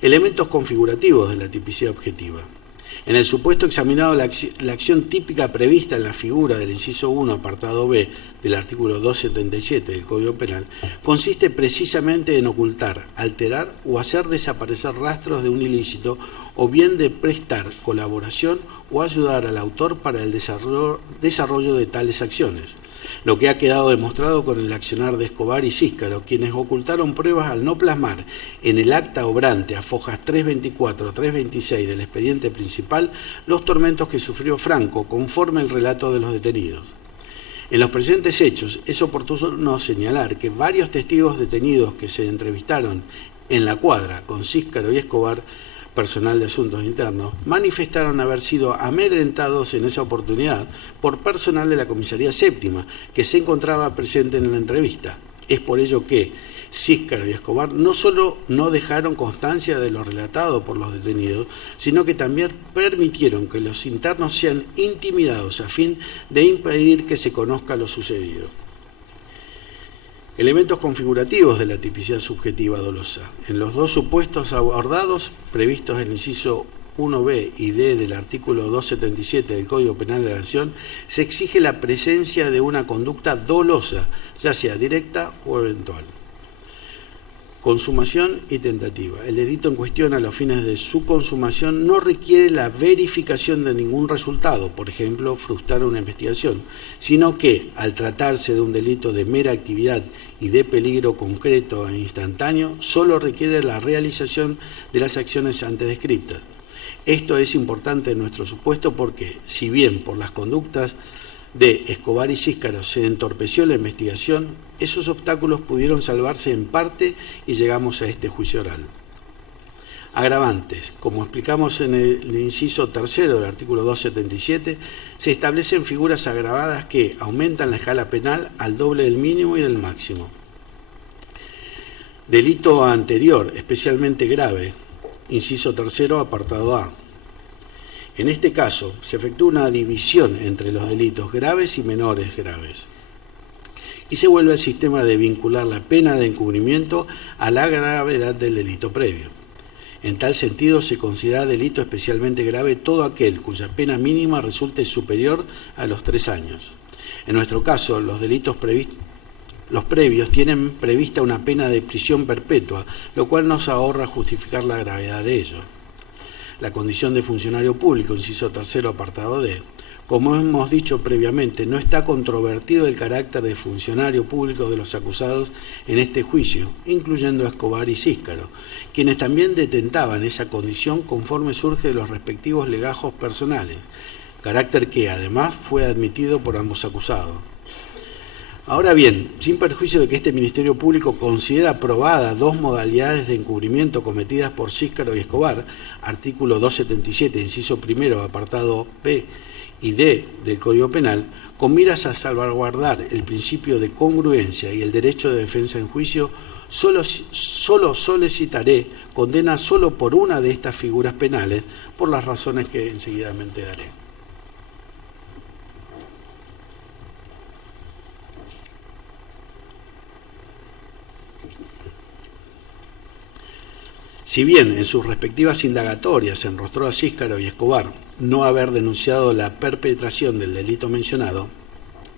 Elementos configurativos de la tipicidad objetiva. En el supuesto examinado, la acción típica prevista en la figura del inciso 1, apartado B, del artículo 277 del Código Penal, consiste precisamente en ocultar, alterar o hacer desaparecer rastros de un ilícito, o bien de prestar colaboración o ayudar al autor para el desarrollo de tales acciones. Lo que ha quedado demostrado con el accionar de Escobar y Císcaro, quienes ocultaron pruebas al no plasmar en el acta obrante a fojas 324 326 del expediente principal los tormentos que sufrió Franco, conforme el relato de los detenidos. En los presentes hechos es oportuno señalar que varios testigos detenidos que se entrevistaron en la cuadra con Císcaro y Escobar, personal de asuntos internos, manifestaron haber sido amedrentados en esa oportunidad por personal de la comisaría séptima que se encontraba presente en la entrevista. Es por ello que Císcaro y Escobar no solo no dejaron constancia de lo relatado por los detenidos, sino que también permitieron que los internos sean intimidados a fin de impedir que se conozca lo sucedido. Elementos configurativos de la tipicidad subjetiva dolosa. En los dos supuestos abordados, previstos en el inciso 1b y d del artículo 277 del Código Penal de la Nación, se exige la presencia de una conducta dolosa, ya sea directa o eventual. Consumación y tentativa. El delito en cuestión, a los fines de su consumación, no requiere la verificación de ningún resultado, por ejemplo, frustrar una investigación, sino que, al tratarse de un delito de mera actividad y de peligro concreto e instantáneo, solo requiere la realización de las acciones antes descritas. Esto es importante en nuestro supuesto porque, si bien por las conductas de Escobar y Císcaro se entorpeció la investigación, esos obstáculos pudieron salvarse en parte y llegamos a este juicio oral. Agravantes. Como explicamos en el inciso tercero del artículo 277, se establecen figuras agravadas que aumentan la escala penal al doble del mínimo y del máximo. Delito anterior, especialmente grave, inciso tercero, apartado A. En este caso, se efectúa una división entre los delitos graves y menores graves. Y se vuelve al sistema de vincular la pena de encubrimiento a la gravedad del delito previo. En tal sentido, se considera delito especialmente grave todo aquel cuya pena mínima resulte superior a los 3 años. En nuestro caso, los delitos previos tienen prevista una pena de prisión perpetua, lo cual nos ahorra justificar la gravedad de ello. La condición de funcionario público, inciso tercero, apartado D. Como hemos dicho previamente, no está controvertido el carácter de funcionario público de los acusados en este juicio, incluyendo a Escobar y Císcaro, quienes también detentaban esa condición conforme surge de los respectivos legajos personales, carácter que además fue admitido por ambos acusados. Ahora bien, sin perjuicio de que este Ministerio Público considera aprobada 2 modalidades de encubrimiento cometidas por Císcaro y Escobar, artículo 277, inciso primero, apartado P y D del Código Penal, con miras a salvaguardar el principio de congruencia y el derecho de defensa en juicio, solo solicitaré condena solo por una de estas figuras penales, por las razones que enseguidamente daré. Si bien en sus respectivas indagatorias se enrostró a Císcaro y Escobar no haber denunciado la perpetración del delito mencionado,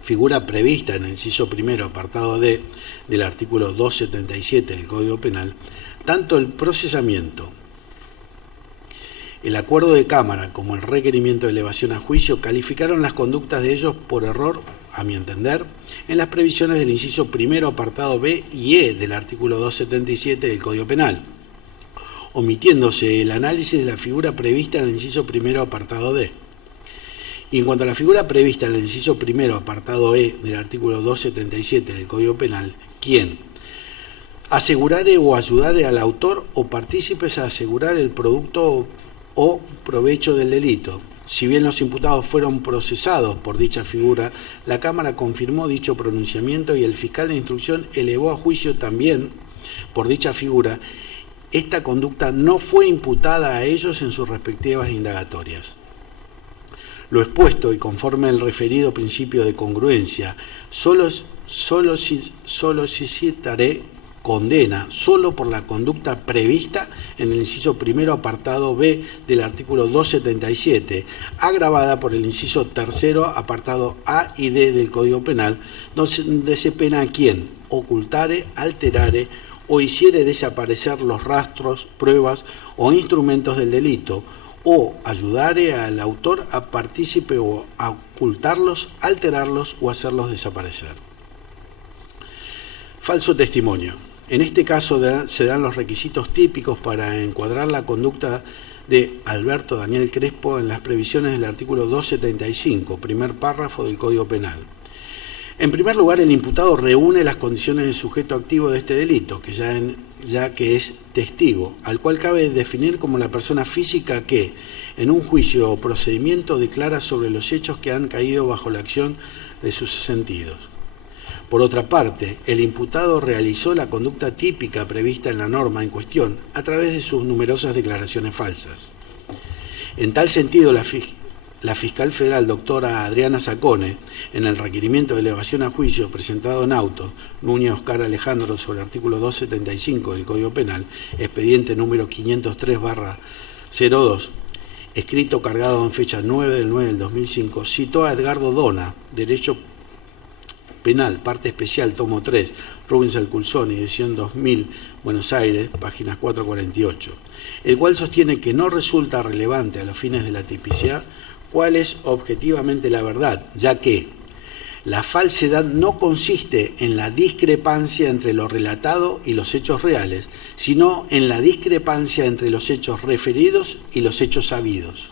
figura prevista en el inciso primero, apartado D del artículo 277 del Código Penal, tanto el procesamiento, el acuerdo de Cámara como el requerimiento de elevación a juicio calificaron las conductas de ellos por error, a mi entender, en las previsiones del inciso primero, apartado B y E del artículo 277 del Código Penal, omitiéndose el análisis de la figura prevista en el inciso primero, apartado D. Y en cuanto a la figura prevista en el inciso primero, apartado E del artículo 277 del Código Penal, quien asegurare o ayudare al autor o partícipes a asegurar el producto o provecho del delito. Si bien los imputados fueron procesados por dicha figura, la Cámara confirmó dicho pronunciamiento y el fiscal de instrucción elevó a juicio también por dicha figura. Esta conducta no fue imputada a ellos en sus respectivas indagatorias. Lo expuesto y conforme al referido principio de congruencia, solo solicitaré condena solo por la conducta prevista en el inciso primero, apartado B del artículo 277, agravada por el inciso tercero, apartado A y D del Código Penal, donde se pena a quien ocultare, alterare o hiciere desaparecer los rastros, pruebas o instrumentos del delito, o ayudare al autor a partícipe o a ocultarlos, alterarlos o hacerlos desaparecer. Falso testimonio. En este caso se dan los requisitos típicos para encuadrar la conducta de Alberto Daniel Crespo en las previsiones del artículo 275, primer párrafo del Código Penal. En primer lugar, el imputado reúne las condiciones de sujeto activo de este delito, ya que es testigo, al cual cabe definir como la persona física que, en un juicio o procedimiento, declara sobre los hechos que han caído bajo la acción de sus sentidos. Por otra parte, el imputado realizó la conducta típica prevista en la norma en cuestión a través de sus numerosas declaraciones falsas. En tal sentido, la fiscal federal doctora Adriana Sacone, en el requerimiento de elevación a juicio presentado en auto Núñez Oscar Alejandro sobre el artículo 275 del Código Penal, expediente número 503/02, escrito cargado en fecha 9 del 9 del 2005, citó a Edgardo Dona, Derecho Penal, parte especial, tomo 3, Rubens Alculzoni, edición 2000, Buenos Aires, páginas 448, el cual sostiene que no resulta relevante a los fines de la tipicidad cuál es objetivamente la verdad, ya que La falsedad no consiste en la discrepancia entre lo relatado y los hechos reales, sino en la discrepancia entre los hechos referidos y los hechos sabidos.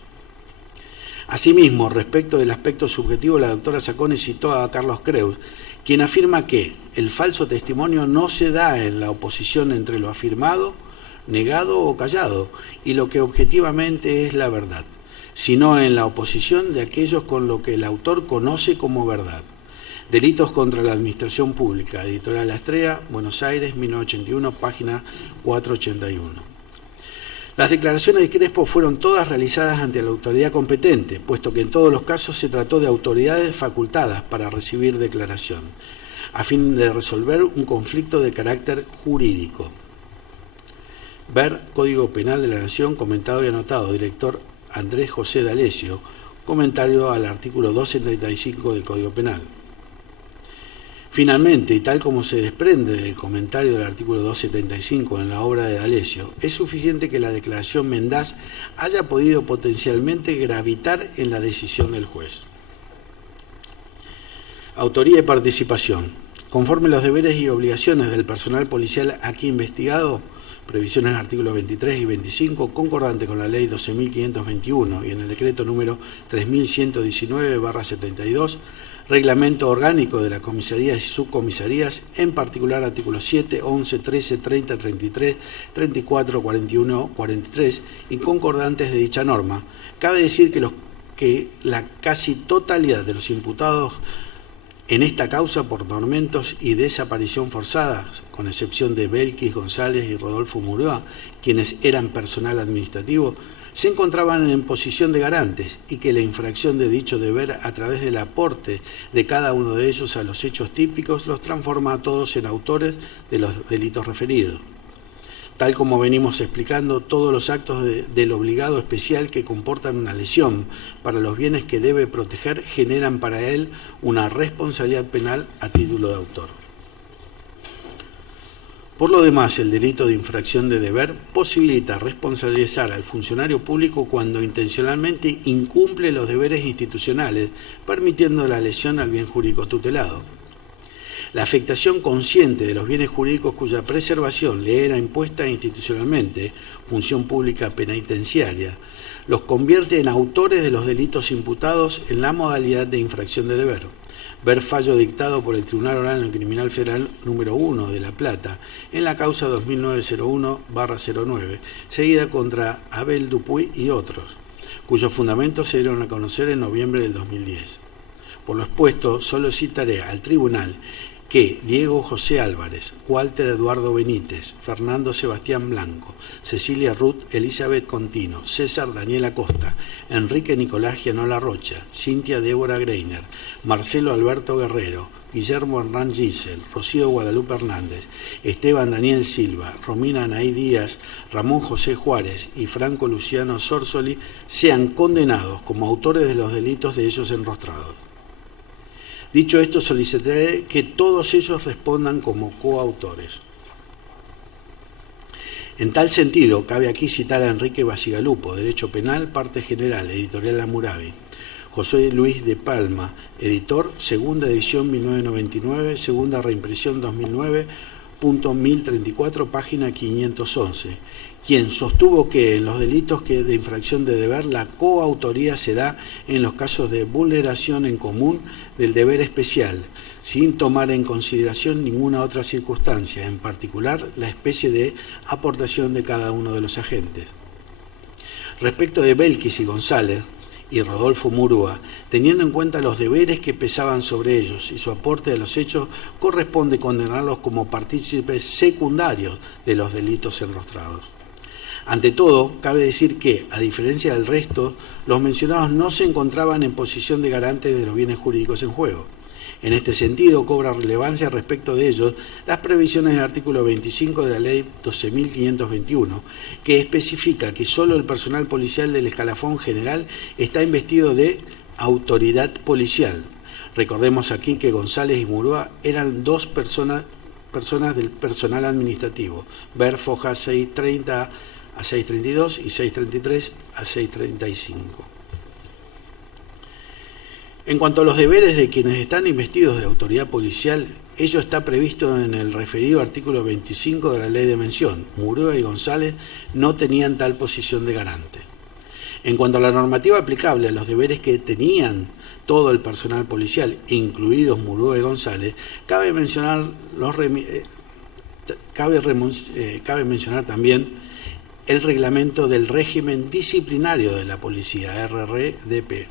Asimismo, respecto del aspecto subjetivo, la doctora Zacconi citó a Carlos Creus, quien afirma que el falso testimonio no se da en la oposición entre lo afirmado, negado o callado, y lo que objetivamente es la verdad, sino en la oposición de aquellos con lo que el autor conoce como verdad. Delitos contra la Administración Pública, Editorial La Estrella, Buenos Aires, 1981, página 481. Las declaraciones de Crespo fueron todas realizadas ante la autoridad competente, puesto que en todos los casos se trató de autoridades facultadas para recibir declaración, a fin de resolver un conflicto de carácter jurídico. Ver Código Penal de la Nación, comentado y anotado, director Andrés José D'Alessio, comentario al artículo 275 del Código Penal. Finalmente, y tal como se desprende del comentario del artículo 275 en la obra de D'Alessio, es suficiente que la declaración mendaz haya podido potencialmente gravitar en la decisión del juez. Autoría y participación. Conforme los deberes y obligaciones del personal policial aquí investigado, previsiones en artículos 23 y 25, concordante con la ley 12.521 y en el decreto número 3.119/72, reglamento orgánico de las comisarías y subcomisarías, en particular artículos 7, 11, 13, 30, 33, 34, 41, 43 y concordantes de dicha norma, cabe decir que la casi totalidad de los imputados en esta causa por tormentos y desaparición forzada, con excepción de Belkis González y Rodolfo Murúa, quienes eran personal administrativo, se encontraban en posición de garantes y que la infracción de dicho deber a través del aporte de cada uno de ellos a los hechos típicos los transforma a todos en autores de los delitos referidos. Tal como venimos explicando, todos los actos del obligado especial que comportan una lesión para los bienes que debe proteger generan para él una responsabilidad penal a título de autor. Por lo demás, el delito de infracción de deber posibilita responsabilizar al funcionario público cuando intencionalmente incumple los deberes institucionales, permitiendo la lesión al bien jurídico tutelado. La afectación consciente de los bienes jurídicos cuya preservación le era impuesta institucionalmente, función pública penitenciaria, los convierte en autores de los delitos imputados en la modalidad de infracción de deber. Ver fallo dictado por el Tribunal Oral Criminal Federal número 1 de La Plata en la causa 2901/09, seguida contra Abel Dupuy y otros, cuyos fundamentos se dieron a conocer en noviembre del 2010. Por lo expuesto, solo citaré al tribunal que Diego José Álvarez, Walter Eduardo Benítez, Fernando Sebastián Blanco, Cecilia Ruth Elizabeth Contino, César Daniel Acosta, Enrique Nicolás Gianola Rocha, Cintia Débora Greiner, Marcelo Alberto Guerrero, Guillermo Hernán Gisel, Rocío Guadalupe Hernández, Esteban Daniel Silva, Romina Anaí Díaz, Ramón José Juárez y Franco Luciano Sorsoli sean condenados como autores de los delitos de ellos enrostrados. Dicho esto, solicitaré que todos ellos respondan como coautores. En tal sentido, cabe aquí citar a Enrique Basigalupo, Derecho Penal, Parte General, Editorial Hammurabi. José Luis de Palma, editor, segunda edición 1999, segunda reimpresión 2009, punto 1034, página 511, quien sostuvo que en los delitos de infracción de deber la coautoría se da en los casos de vulneración en común del deber especial, sin tomar en consideración ninguna otra circunstancia, en particular la especie de aportación de cada uno de los agentes. Respecto de Belkis y González y Rodolfo Murúa, teniendo en cuenta los deberes que pesaban sobre ellos y su aporte a los hechos, corresponde condenarlos como partícipes secundarios de los delitos enrostrados. Ante todo, cabe decir que, a diferencia del resto, los mencionados no se encontraban en posición de garantes de los bienes jurídicos en juego. En este sentido, cobra relevancia respecto de ellos las previsiones del artículo 25 de la Ley 12.521, que especifica que solo el personal policial del escalafón general está investido de autoridad policial. Recordemos aquí que González y Murúa eran dos personas del personal administrativo. Ver foja 630 a 632 y 633 a 635. En cuanto a los deberes de quienes están investidos de autoridad policial, ello está previsto en el referido artículo 25 de la Ley de Mención. Murúa y González no tenían tal posición de garante. En cuanto a la normativa aplicable a los deberes que tenían todo el personal policial, incluidos Murúa y González, cabe mencionar también el reglamento del régimen disciplinario de la policía, RRDP,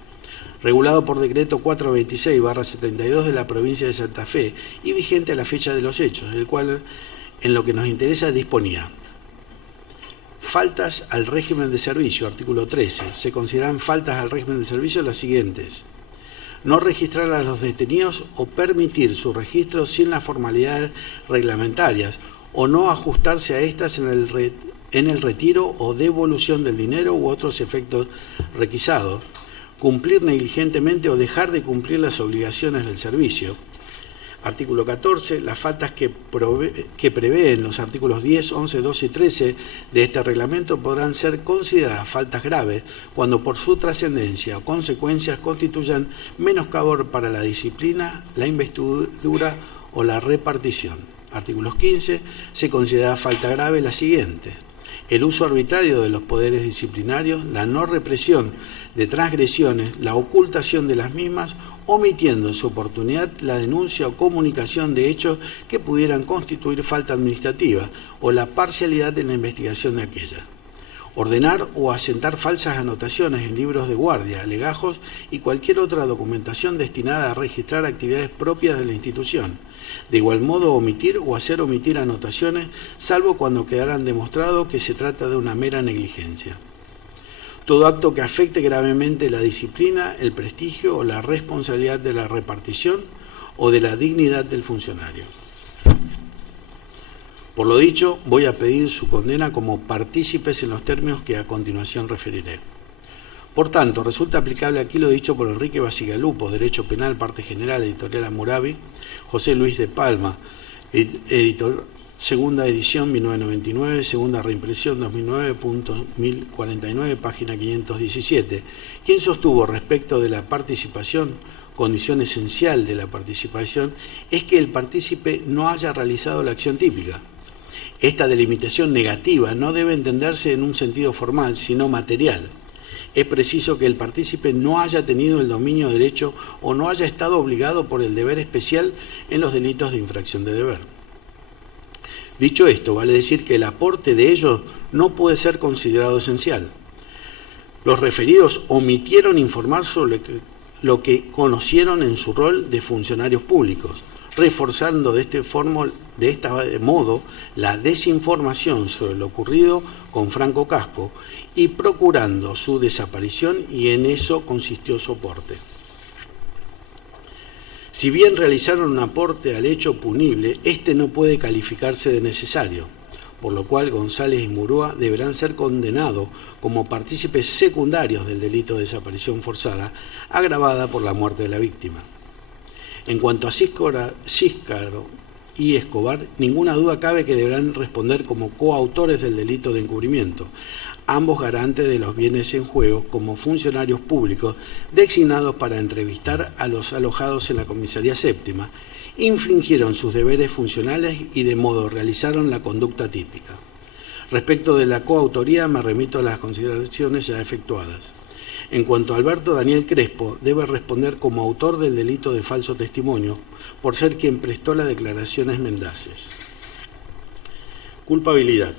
regulado por decreto 426/72 de la provincia de Santa Fe y vigente a la fecha de los hechos, el cual, en lo que nos interesa, disponía: faltas al régimen de servicio, artículo 13. Se consideran faltas al régimen de servicio las siguientes: no registrar a los detenidos o permitir su registro sin las formalidades reglamentarias, o no ajustarse a estas en el retiro o devolución del dinero u otros efectos requisados, cumplir negligentemente o dejar de cumplir las obligaciones del servicio. Artículo 14. Las faltas que prevén los artículos 10, 11, 12 y 13 de este reglamento podrán ser consideradas faltas graves cuando por su trascendencia o consecuencias constituyan menoscabo para la disciplina, la investidura o la repartición. Artículos 15. Se considera falta grave la siguiente: el uso arbitrario de los poderes disciplinarios, la no represión de transgresiones, la ocultación de las mismas, omitiendo en su oportunidad la denuncia o comunicación de hechos que pudieran constituir falta administrativa, o la parcialidad en la investigación de aquella. Ordenar o asentar falsas anotaciones en libros de guardia, legajos y cualquier otra documentación destinada a registrar actividades propias de la institución. De igual modo, omitir o hacer omitir anotaciones, salvo cuando quedaran demostrado que se trata de una mera negligencia. Todo acto que afecte gravemente la disciplina, el prestigio o la responsabilidad de la repartición o de la dignidad del funcionario. Por lo dicho, voy a pedir su condena como partícipes en los términos que a continuación referiré. Por tanto, resulta aplicable aquí lo dicho por Enrique Bacigalupo, Derecho Penal, Parte General, Editorial Hammurabi, José Luis de Palma, editor, segunda edición 1999, segunda reimpresión 2009.1049, página 517, quien sostuvo respecto de la participación: condición esencial de la participación es que el partícipe no haya realizado la acción típica. Esta delimitación negativa no debe entenderse en un sentido formal, sino material. Es preciso que el partícipe no haya tenido el dominio del hecho o no haya estado obligado por el deber especial en los delitos de infracción de deber. Dicho esto, vale decir que el aporte de ellos no puede ser considerado esencial. Los referidos omitieron informar sobre lo que conocieron en su rol de funcionarios públicos, reforzando de este modo la desinformación sobre lo ocurrido con Franco Casco y procurando su desaparición, y en eso consistió su aporte. Si bien realizaron un aporte al hecho punible, este no puede calificarse de necesario, por lo cual González y Murúa deberán ser condenados como partícipes secundarios del delito de desaparición forzada, agravada por la muerte de la víctima. En cuanto a Císcaro y Escobar, ninguna duda cabe que deberán responder como coautores del delito de encubrimiento, ambos garantes de los bienes en juego como funcionarios públicos designados para entrevistar a los alojados en la comisaría séptima, infringieron sus deberes funcionales y de modo realizaron la conducta típica. Respecto de la coautoría me remito a las consideraciones ya efectuadas. En cuanto a Alberto Daniel Crespo, debe responder como autor del delito de falso testimonio por ser quien prestó las declaraciones mendaces. Culpabilidad.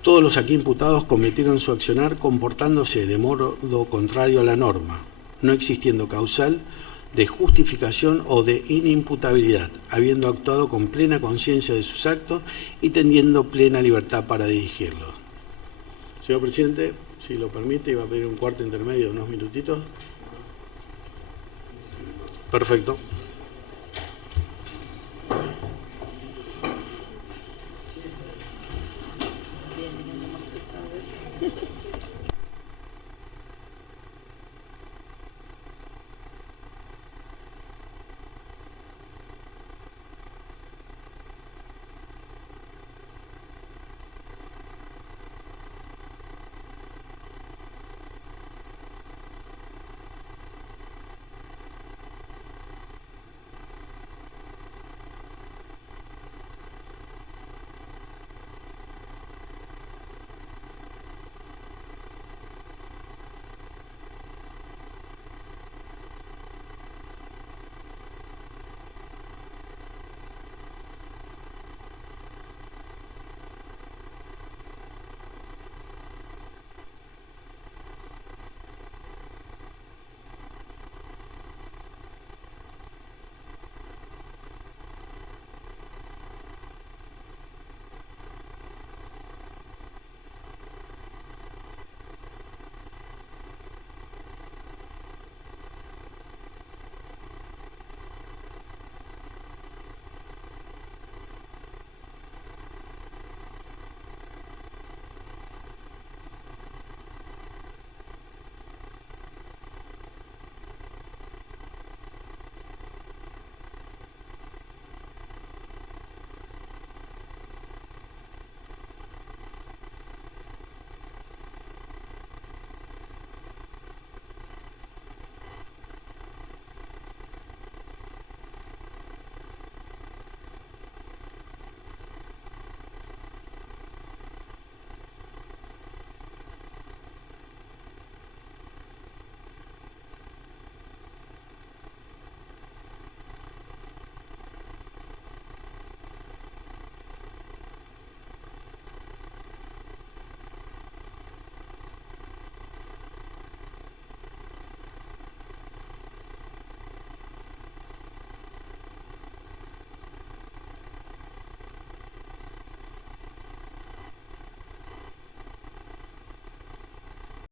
Todos los aquí imputados cometieron su accionar comportándose de modo contrario a la norma, no existiendo causal de justificación o de inimputabilidad, habiendo actuado con plena conciencia de sus actos y teniendo plena libertad para dirigirlos. Señor presidente, si lo permite, iba a pedir un cuarto intermedio, unos minutitos. Perfecto.